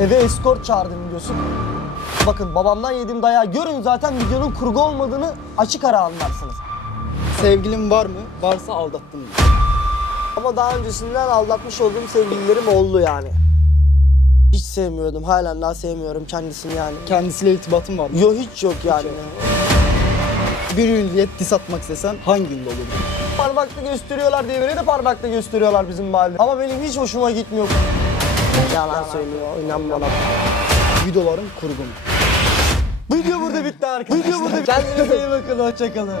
eve eskort çağırdım videosu. Bakın babamdan yediğim dayağı görün zaten videonun kurgu olmadığını açık ara anlarsınız. Sevgilin var mı? Varsa aldattın mı? Ama daha öncesinden aldatmış olduğum sevgililerim oldu yani. Hiç sevmiyordum. Halen daha sevmiyorum kendisini yani. Kendisiyle irtibatın var mı? Yo hiç yok yani. Bir ünlüye diss atmak istesen hangi ünlü olurdu? Parmakla gösteriyorlar diye beni de parmakla gösteriyorlar bizim mahallede. Ama benim hiç hoşuma gitmiyor. Yalan söylüyor. İnan bana. Videoların kurgu mu? Video burada bitti arkadaşlar. Video burada bitti. Kendinize iyi bakın. Hoşçakalın.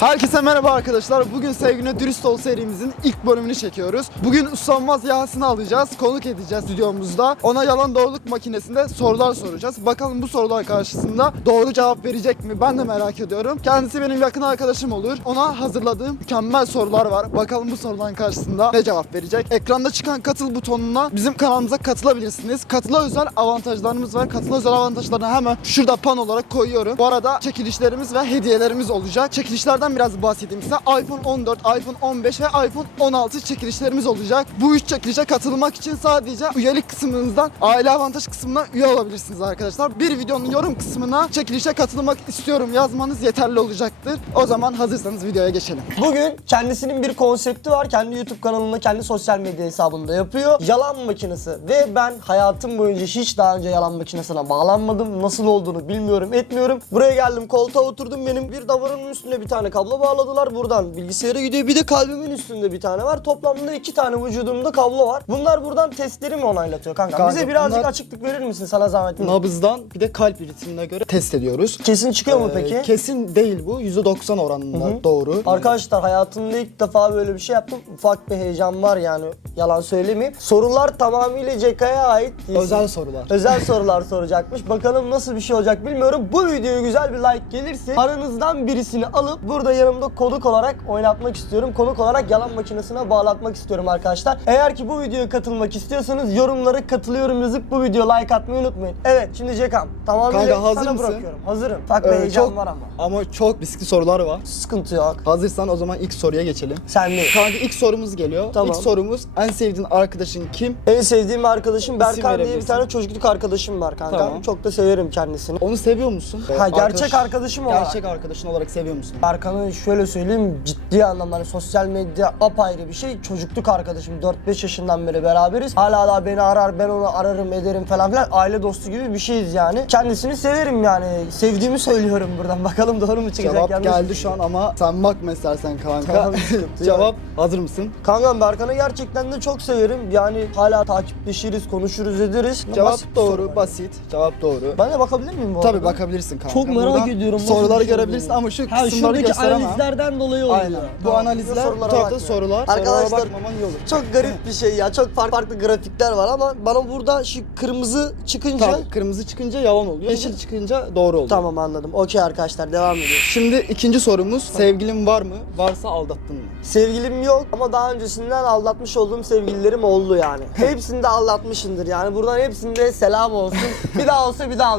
Herkese merhaba arkadaşlar. Bugün Sevgine Dürüst Ol serimizin ilk bölümünü çekiyoruz. Bugün Uslanmaz Yahasını alacağız. Konuk edeceğiz stüdyomuzda. Ona yalan doğruluk makinesinde sorular soracağız. Bakalım bu sorular karşısında doğru cevap verecek mi? Ben de merak ediyorum. Kendisi benim yakın arkadaşım olur. Ona hazırladığım mükemmel sorular var. Bakalım bu soruların karşısında ne cevap verecek? Ekranda çıkan katıl butonuna bizim kanalımıza katılabilirsiniz. Katıla özel avantajlarımız var. Katıla özel avantajlarını hemen şurada pan olarak koyuyorum. Bu arada çekilişlerimiz ve hediyelerimiz olacak. Çekilişlerden biraz bahsedeyim size. iPhone 14, iPhone 15 ve iPhone 16 çekilişlerimiz olacak. Bu üç çekilişe katılmak için sadece üyelik kısmınızdan aile avantaj kısmına üye olabilirsiniz arkadaşlar. Bir videonun yorum kısmına çekilişe katılmak istiyorum yazmanız yeterli olacaktır. O zaman hazırsanız videoya geçelim. Bugün kendisinin bir konsepti var. Kendi YouTube kanalında, kendi sosyal medya hesabında yapıyor. Yalan makinesi. Ve ben hayatım boyunca hiç daha önce yalan makinesine bağlanmadım. Nasıl olduğunu bilmiyorum, etmiyorum. Buraya geldim, koltuğa oturdum. Benim bir davarın üstünde bir tane kablo bağladılar. Buradan bilgisayara gidiyor. Bir de kalbimin üstünde bir tane var. Toplamda iki tane vücudumda kablo var. Bunlar buradan testleri mi onaylatıyor kanka? Kanka, Bize birazcık bunlar- açıklık verir misin sana zahmet? Nabızdan bir de kalp ritmine göre test ediyoruz. Kesin çıkıyor mu Ee, peki? Kesin değil bu. %90 oranında doğru. Arkadaşlar hayatımda ilk defa böyle bir şey yaptım. Ufak bir heyecan var yani yalan söylemeyeyim. Sorular tamamıyla CK'ya ait. Özel sorular. Özel sorular soracakmış. Bakalım nasıl bir şey olacak bilmiyorum. Bu videoya güzel bir like gelirse aranızdan birisini alıp burada yanımda konuk olarak oynatmak istiyorum. Konuk olarak yalan makinesine bağlatmak istiyorum arkadaşlar. Eğer ki bu videoya katılmak istiyorsanız yorumlara katılıyorum yazıp bu videoya like atmayı unutmayın. Evet şimdi Cekam tamamıyla Kanka, hazır sana mısın? bırakıyorum. Hazırım. Bak Ee, heyecan çok, var ama. Ama çok riskli sorular var. Sıkıntı yok. Hazırsan o zaman ilk soruya geçelim. Sen değil. Kanka ilk sorumuz geliyor. Tamam. İlk sorumuz en sevdiğin arkadaşın kim? En sevdiğim arkadaşım Berkan diye bir tane çocukluk arkadaşım var kanka. Tamam. Çok da severim kendisini. Onu seviyor musun? Ha, gerçek arkadaşım olarak. Gerçek arkadaşın olarak seviyor musun? Berkan'ı şöyle söyleyeyim ciddi anlamda hani sosyal medya apayrı bir şey. Çocukluk arkadaşım 4-5 yaşından beri beraberiz. Hala daha beni arar ben onu ararım ederim falan filan. Aile dostu gibi bir şeyiz yani. Kendisini severim yani. Sevdiğimi söylüyorum buradan. Bakalım doğru mu çıkacak Cevap yanlış mı geldi şu an ama sen bakma istersen kanka. Tamam. Cevap hazır mısın? Kankam Berkan'ı gerçekten de çok severim. Yani hala takipleşiriz, konuşuruz, ederiz. Cevap Basit bir doğru, soru. basit. Cevap doğru. Ben de bakabilir miyim bu Tabii arada? bakabilirsin kanka. Çok merak Buradan ediyorum. nasıl Soruları şey görebilirsin olduğunu. ama şu ha, kısımları şuradaki gösteremem. analizlerden dolayı oluyor. Aynen. Bu analizler, sorulara bakmayın. sorular. Arkadaşlar bakmaman iyi olur. çok garip bir şey ya. Çok farklı, farklı grafikler var ama bana burada şu kırmızı çıkınca Tabii kırmızı çıkınca yalan oluyor. Yeşil çıkınca doğru oluyor. Tamam anladım. Okey arkadaşlar devam ediyor. Şimdi ikinci sorumuz. Sevgilin var mı? Varsa aldattın mı? Sevgilim yok ama daha öncesinden aldatmış olduğum sevgililerim oldu yani. Hepsini de aldatmışımdır yani. Buradan hepsinde selam olsun. bir daha olsa bir daha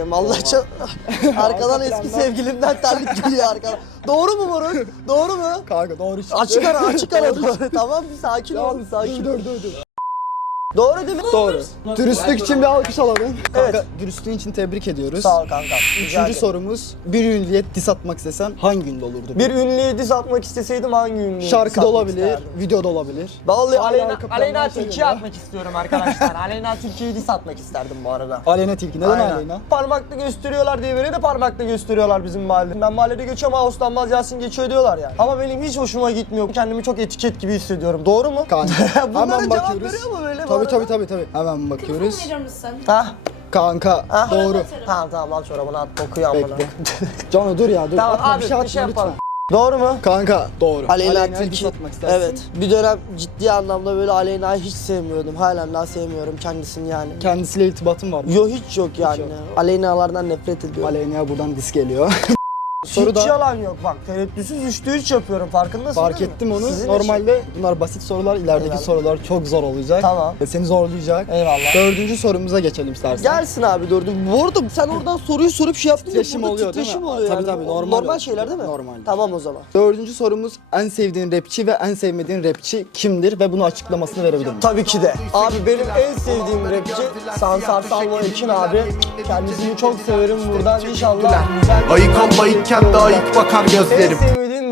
anlatırım. Allah çok... Arkadan eski sevgilimden terlik geliyor arkadan. Doğru mu moruk? Doğru mu? Kanka doğru çıktı. Açık ara, açık ara doğru. Tamam bir sakin ol, sakin ol. dur dur dur. Doğru değil mi? Doğru. Dürüstlük için bir alkış alalım. Kanka Evet. dürüstlüğün için tebrik ediyoruz. Sağ ol kanka. Üçüncü sorumuz. Bir ünlüye diss atmak istesen hangi ünlü olurdu? Bir ünlüye diz atmak isteseydim hangi ünlüye Şarkıda olabilir, videoda olabilir. Vallahi Aleyna, Aleyna Tilki'ye atmak istiyorum arkadaşlar. Aleyna Tilki'ye diz atmak isterdim bu arada. Aleyna Tilki. Neden Aynen. Aleyna? Parmakla gösteriyorlar diye beni de parmakla gösteriyorlar bizim mahallede. Ben mahallede geçiyorum ha Osmanbaz Yasin geçiyor diyorlar ya. Ama benim hiç hoşuma gitmiyor. Kendimi çok etiket gibi hissediyorum. Doğru mu? Kanka. Bunlara cevap veriyor mu böyle Tabii tabii tabii tabii. Hemen bakıyoruz. Verir misin? Ha? Kanka Ha? doğru. Tamam tamam al çorabını at bokuyu amına. Bekle. Cano dur ya dur. tamam Atma, abi bir şey, atma yapalım. lütfen. Doğru mu? Kanka doğru. Aleyna Aleyna'ya diss Tilki. atmak istersin. Evet. Bir dönem ciddi anlamda böyle Aleyna'yı hiç sevmiyordum. Halen daha sevmiyorum kendisini yani. Kendisiyle irtibatın var mı? Yo hiç yok yani. yok. Aleyna'lardan nefret ediyorum. Aleyna'ya buradan diss geliyor. Soru Hiç da yalan yok bak. Tereddütsüz üçte üç yapıyorum farkındasın fark değil mi? ettim onu. Sizin Normalde bunlar basit sorular, ilerideki Eyvallah. sorular çok zor olacak. Tamam. Ve seni zorlayacak. Eyvallah. Dördüncü sorumuza geçelim istersen. Gelsin abi dördüm. Bu arada sen oradan soruyu sorup şey yaptın ya, Titreşim burada oluyor değil mi? titreşim oluyor Tabii yani. tabii, normal Normal şeyler değil mi? Normal. Tamam o zaman. Dördüncü sorumuz en sevdiğin rapçi ve en sevmediğin rapçi kimdir ve bunu açıklamasını verebilir misin? Tabii ki de. Abi benim en sevdiğim rapçi Sansar Salvo Ekin abi. Kendisini çok severim buradan inşallah. güzel bir Ayık bir de ayık bakar gözlerim.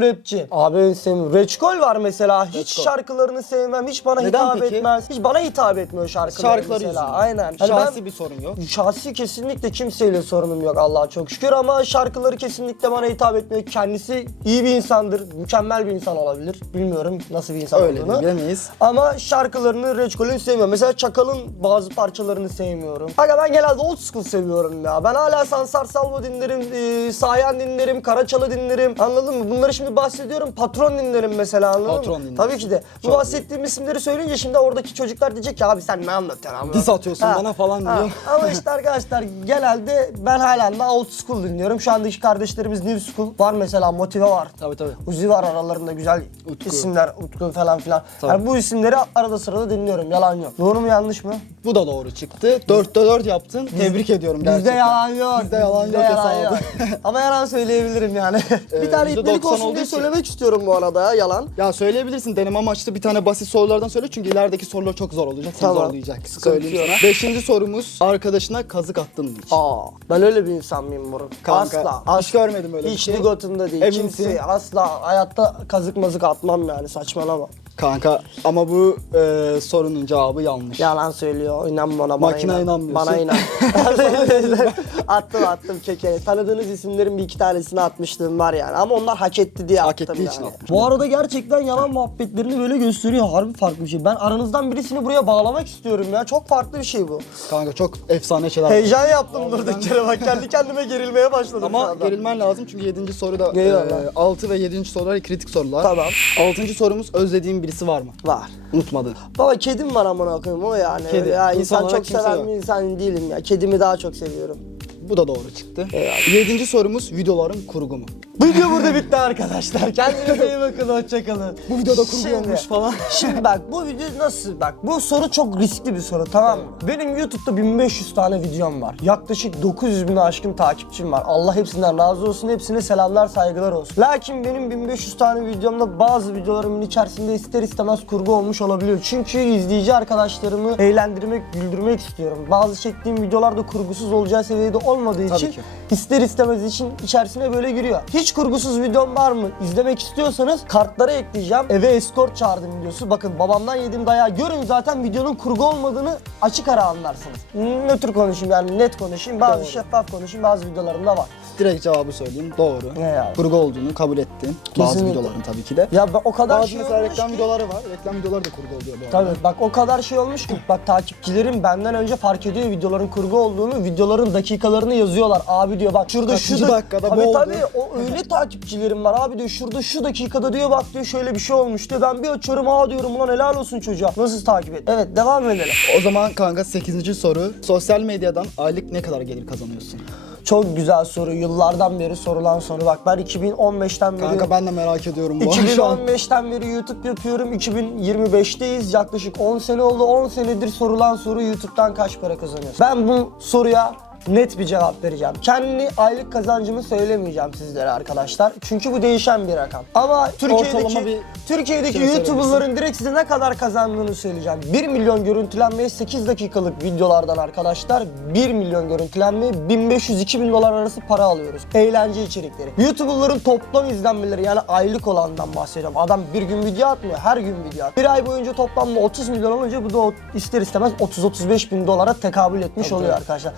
Sevmediğim rapçi. Abi sevdiğim. Reçkol var mesela. Hiç Reçkol. şarkılarını sevmem. Hiç bana Neden hitap peki? etmez. Hiç bana hitap etmiyor şarkıları, Şarkıları mesela. yüzünden. Aynen. Hani Şahsi ben- bir sorun yok. Şahsi kesinlikle kimseyle sorunum yok Allah'a çok şükür ama şarkıları kesinlikle bana hitap etmiyor. Kendisi iyi bir insandır, mükemmel bir insan olabilir. Bilmiyorum nasıl bir insan Öyle olduğunu. bilemeyiz. Ama şarkılarını Reçkol'ün sevmiyorum. Mesela Çakal'ın bazı parçalarını sevmiyorum. Aga ben genelde old school seviyorum ya. Ben hala Sansar Salvo dinlerim, e, Sayan dinlerim, Karaçalı dinlerim. Anladın mı? Bunları şimdi bahsediyorum. Patron dinlerim mesela anladın Patron mı? dinlersin. Tabii ki de. Bu Çok bahsettiğim isimleri söyleyince şimdi oradaki çocuklar diyecek ki abi sen ne anlatıyorsun abi? Diss atıyorsun bana falan diyor. Ama işte arkadaşlar genelde ben halen daha old school dinliyorum. Şu andaki kardeşlerimiz new school. Var mesela Motive var. Tabii tabii. Uzi var aralarında güzel Utku. isimler. Utku falan filan. Tabii. Yani bu isimleri arada sırada dinliyorum. Yalan yok. Doğru mu yanlış mı? Bu da doğru çıktı. Dörtte dört yaptın. Tebrik ediyorum gerçekten. Bizde yalan yok. Bizde yalan yok hesabı. Ama yalan söyleyebilirim yani. bir tane %90 ipnelik olsun diye için. söylemek istiyorum bu arada ya yalan. Ya söyleyebilirsin deneme amaçlı bir tane basit sorulardan söyle çünkü ilerideki sorular çok zor olacak. Seni Tamam. zorlayacak. Sıkıntı Söyleyeyim yok. Beşinci sorumuz arkadaşına kazık attın mı hiç? Aa, ben öyle bir insan mıyım moruk? Kanka, asla. hiç asla. görmedim öyle bir Hiç şey. ligotunda değil. Emin Kimse misin? asla hayatta kazık mazık atmam yani saçmalama. Kanka ama bu e, sorunun cevabı yanlış. Yalan söylüyor. İnan bana bana Makine inan. inanmıyorsun. Bana inan. attım attım keke. Tanıdığınız isimlerin bir iki tanesini atmışlığım var yani. Ama onlar hak etti diye Hak attım ettiği yani. için atmış. Bu arada gerçekten yalan muhabbetlerini böyle gösteriyor. Harbi farklı bir şey. Ben aranızdan birisini buraya bağlamak istiyorum ya. Çok farklı bir şey bu. Kanka çok efsane şeyler. var. Heyecan yaptım durduk yere. Bak kendi kendime gerilmeye başladım şu Ama anda. gerilmen lazım çünkü 7. soru da Eyvallah. 6 ve 7. sorular kritik sorular. Tamam. 6. sorumuz özlediğin birisi var mı? Var. Unutmadın. Baba kedim var amına koyayım o yani. Kedi. Ya İnsan insan olarak çok kimse seven yok. bir insan değilim ya. Kedimi daha çok seviyorum. Bu da doğru çıktı. Eyvallah. 7. sorumuz videoların kurgu mu? Bu video burada bitti arkadaşlar. Kendinize iyi bakın. Hoşçakalın. Bu videoda kurgu Şimdi- olmuş falan. Şimdi bak bu video nasıl bak bu soru çok riskli bir soru tamam mı? Benim YouTube'da 1500 tane videom var. Yaklaşık 900 bin aşkın takipçim var. Allah hepsinden razı olsun. Hepsine selamlar saygılar olsun. Lakin benim 1500 tane videomda bazı videolarımın içerisinde ister istemez kurgu olmuş olabiliyor. Çünkü izleyici arkadaşlarımı eğlendirmek, güldürmek istiyorum. Bazı çektiğim videolarda kurgusuz olacağı seviyede olmadığı Tabii için ki. ister istemez için içerisine böyle giriyor. Hiç kurgusuz videom var mı? İzlemek istiyorsanız kartlara ekleyeceğim. Eve escort çağırdım videosu. Bakın babamdan yediğim dayağı görün zaten videonun kurgu olmadığını açık ara anlarsınız. Nötr konuşayım yani net konuşayım. Bazı Doğru. şeffaf konuşayım bazı videolarımda var. Direkt cevabı söyleyeyim. Doğru. Ne ya? Kurgu olduğunu kabul ettim. Bazı Kesinlikle. videoların tabii ki de. Ya ben o kadar Bazı şey mesela olmuş reklam ki- videoları var. Reklam videoları da kurgu oluyor bu arada. Tabii bak o kadar şey olmuş ki bak takipçilerim benden önce fark ediyor videoların kurgu olduğunu videoların dakikalarını yazıyorlar abi diyor bak şurada Kaçıncı şu dakikada bu tabii, oldu? tabii o öyle takipçilerim var abi diyor şurada şu dakikada diyor bak diyor şöyle bir şey olmuş diyor ben bir açıyorum aa diyorum ulan helal olsun çocuğa nasıl takip et evet devam edelim O zaman kanka 8. soru. Sosyal medyadan aylık ne kadar gelir kazanıyorsun? çok güzel soru yıllardan beri sorulan soru bak ben 2015'ten beri Kanka ben de merak ediyorum bu an şu an. 2015'ten beri YouTube yapıyorum. 2025'teyiz. Yaklaşık 10 sene oldu. 10 senedir sorulan soru YouTube'dan kaç para kazanıyorsun? Ben bu soruya net bir cevap vereceğim. Kendi aylık kazancımı söylemeyeceğim sizlere arkadaşlar. Çünkü bu değişen bir rakam. Ama Türkiye'deki bir Türkiye'deki şey YouTuber'ların direkt size ne kadar kazandığını söyleyeceğim. 1 milyon görüntülenmeye 8 dakikalık videolardan arkadaşlar 1 milyon görüntülenmeye 1500-2000 dolar arası para alıyoruz. Eğlence içerikleri. YouTuber'ların toplam izlenmeleri yani aylık olandan bahsediyorum. Adam bir gün video atmıyor, her gün video atıyor. Bir ay boyunca toplamda 30 milyon olunca bu da ister istemez 30-35 bin dolara tekabül etmiş Tabii, oluyor arkadaşlar.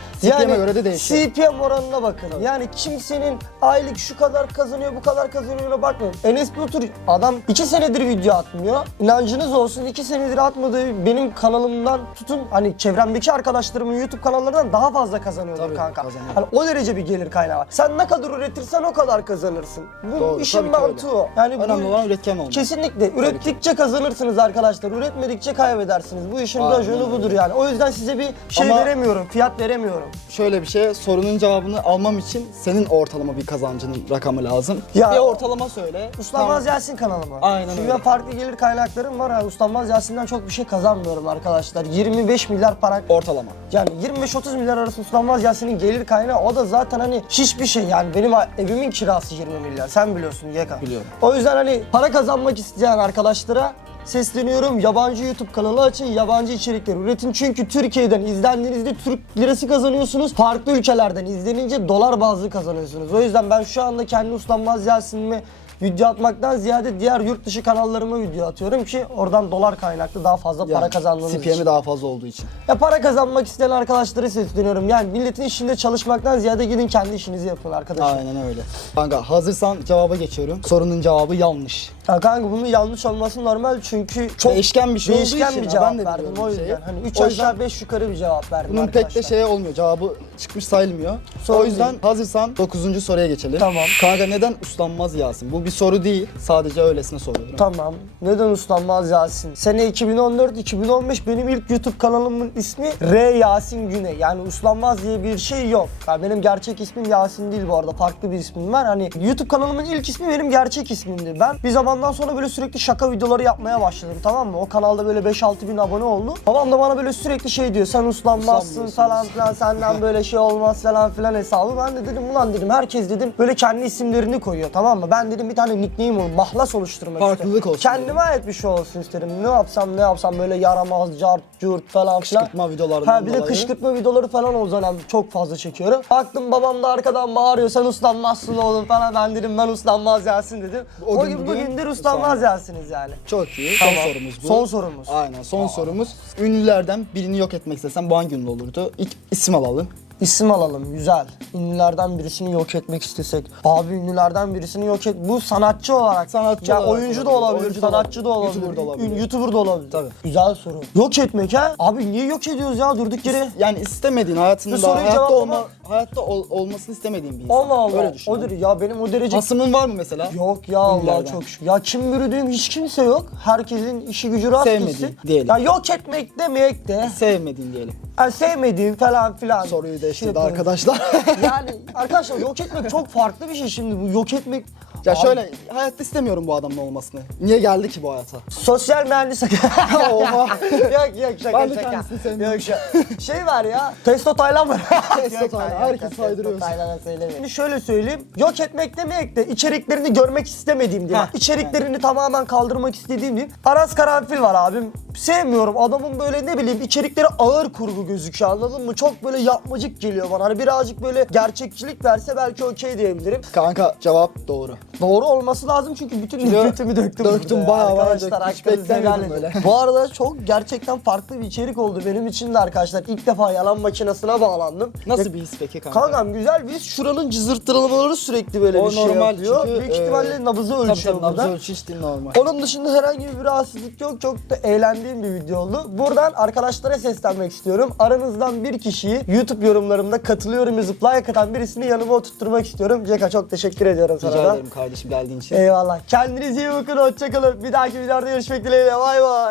CPM'e göre de değişiyor. CPM oranına bakın. Yani kimsenin aylık şu kadar kazanıyor, bu kadar kazanıyor'na bakmayın. Enes Batur adam 2 senedir video atmıyor. İnancınız olsun 2 senedir atmadığı benim kanalımdan tutun hani çevremdeki arkadaşlarımın YouTube kanallarından daha fazla kazanıyordur Tabii, kanka. kazanıyor. Hani o derece bir gelir kaynağı var. Sen ne kadar üretirsen o kadar kazanırsın. Bu Doğru, işin tabii ki mantığı o. Yani Önemli olan üretken olmak. Kesinlikle. Ürettikçe kazanırsınız arkadaşlar. Üretmedikçe kaybedersiniz. Bu işin Aynen raconu öyle. budur yani. O yüzden size bir şey Ama- veremiyorum. Fiyat veremiyorum. Şöyle şöyle bir şey. Sorunun cevabını almam için senin ortalama bir kazancının rakamı lazım. Ya- bir ortalama söyle. Uslanmaz Yasin kanalı mı? Aynen Şimdi öyle. ben farklı gelir kaynaklarım var. ha. Uslanmaz Yasin'den çok bir şey kazanmıyorum arkadaşlar. 25 milyar para Ortalama. Yani 25-30 milyar arası Uslanmaz Yasin'in gelir kaynağı o da zaten hani hiçbir şey yani benim evimin kirası 20 milyar sen biliyorsun YK. Biliyorum. O yüzden hani para kazanmak isteyen arkadaşlara sesleniyorum. Yabancı YouTube kanalı açın, yabancı içerikler üretin. Çünkü Türkiye'den izlendiğinizde Türk lirası kazanıyorsunuz. Farklı ülkelerden izlenince dolar bazlı kazanıyorsunuz. O yüzden ben şu anda kendi Uslanmaz Yasin'ime video atmaktan ziyade diğer yurt dışı kanallarıma video atıyorum ki oradan dolar kaynaklı daha fazla para Yani kazandığınız için. CPM'i daha fazla olduğu için. Ya para kazanmak isteyen arkadaşlara sesleniyorum. Yani milletin işinde çalışmaktan ziyade gidin kendi işinizi yapın arkadaşlar. Aynen öyle. Kanka hazırsan cevaba geçiyorum. Sorunun cevabı yanlış. Ya kanka bunun yanlış olması normal çünkü çok Değişken bir şey olduğu değişken için bir cevap ben de verdim biliyorum o bu yüzden. şeyi. Hani 3 O aşağı yüzden 5 yukarı bir cevap verdim Bunun pek de şey olmuyor. Cevabı çıkmış sayılmıyor. Sorun o yüzden değil. hazırsan 9. soruya geçelim. Tamam. Kanka neden uslanmaz Yasin? Bu bir soru değil. Sadece öylesine soruyorum. Tamam. Neden uslanmaz Yasin? Sene 2014-2015 benim ilk YouTube kanalımın ismi R Yasin Güney. Yani uslanmaz diye bir şey yok. Yani benim gerçek ismim Yasin değil bu arada. Farklı bir ismim var. Hani YouTube kanalımın ilk ismi benim gerçek ismimdi. Ben bir zamandan sonra böyle sürekli şaka videoları yapmaya başladım tamam mı? O kanalda böyle 5-6 bin abone oldu. Babam da bana böyle sürekli şey diyor. Sen uslanmazsın falan filan senden böyle şey olmaz falan filan hesabı. Ben de dedim ulan dedim herkes dedim böyle kendi isimlerini koyuyor tamam mı? Ben dedim bir tane nickname ol, mahlas oluşturmak Farklılık istedim. olsun Kendime ait bir şey olsun istedim. Ne yapsam ne yapsam böyle yaramaz, cart, curt falan filan. Kışkırtma videolarından Ha bir de kışkırtma videoları falan o dönem çok fazla çekiyorum. Baktım babam da arkadan bağırıyor sen uslanmazsın oğlum falan. Ben dedim ben uslanmaz Yasin dedim. O, O gün gün bugündür bugün uslanmaz Yasin'iz yani. Çok iyi. Tamam. Son sorumuz bu. Son sorumuz. Aynen son sorumuz. Ünlülerden birini yok etmek istesen bu hangi ünlü olurdu? İlk isim alalım. İsim alalım güzel. Ünlülerden birisini yok etmek istesek. Abi ünlülerden birisini yok et. Bu sanatçı olarak. Sanatçı ya olarak oyuncu da olabilir, oyuncu da sanatçı da olabilir. YouTuber da olabilir. YouTuber da olabilir. Tabii. Güzel soru. Yok etmek ha? Abi niye yok ediyoruz ya durduk yere? Yani istemediğin hayatında Bu soruyu hayatta olma hayatta ol- olmasını istemediğin bir insan. Allah Allah. Öyle düşün. Odur ya benim o derece Hasımın var mı mesela? Yok ya Allah çok şükür. Ya kim bürüdüğüm hiç kimse yok. Herkesin işi gücü rast Sevmediğin gitsin. diyelim. Ya yok etmek demek de. Sevmediğin diyelim. Yani sevmediğim falan filan. Soruyu Şey değiştirdi yapıyorum. arkadaşlar. Yani arkadaşlar yok etmek çok farklı bir şey şimdi bu yok etmek. ya Abi, şöyle hayatta istemiyorum bu adamın olmasını. Niye geldi ki bu hayata? Sosyal mühendis. Oha. yok yok şaka Ben de şaka. kendisini sevmiyorum. Yok şaka. Şey var ya. Testo Taylan var. Testo Taylan, herkes yok, saydırıyorsun. Testo Taylan'a söylemeyin. Şimdi şöyle söyleyeyim. Yok etmek demek de içeriklerini görmek istemediğim diye. İçeriklerini tamamen kaldırmak istediğim diyeyim. Aras Karanfil var abim. Sevmiyorum. Adamın böyle ne bileyim içerikleri ağır kurgu gözüküyor anladın mı? Çok böyle yapmacık geliyor bana. Hani birazcık böyle gerçekçilik verse belki okey diyebilirim. Kanka cevap doğru. Doğru olması lazım çünkü bütün Çünkü nefretimi döktüm. döktüm, ya. bayağı bayağı Arkadaşlar döktüm. Helal. Bu arada çok gerçekten farklı bir içerik oldu benim için de arkadaşlar. İlk defa yalan makinesine bağlandım. Nasıl Ve- bir his peki kanka? Kankam güzel bir his. Şuranın cızırtılamaları sürekli böyle O bir şey normal yapıyor. çünkü, Büyük e, ihtimalle nabızı Tabii ölçüyor tabii nabzı burada. ölçü hiç değil normal. Onun dışında herhangi bir rahatsızlık yok. Çok da eğlendiğim bir video oldu. Buradan arkadaşlara seslenmek istiyorum. Aranızdan bir kişiyi YouTube yorumlarımda katılıyorum yazıp like atan birisini yanıma oturtturmak istiyorum. Ceka çok teşekkür ediyorum sana Rica da. ederim kardeşim geldiğin için. Eyvallah. Kendinize iyi bakın. Hoşçakalın. Bir dahaki videoda görüşmek dileğiyle. Bay bay.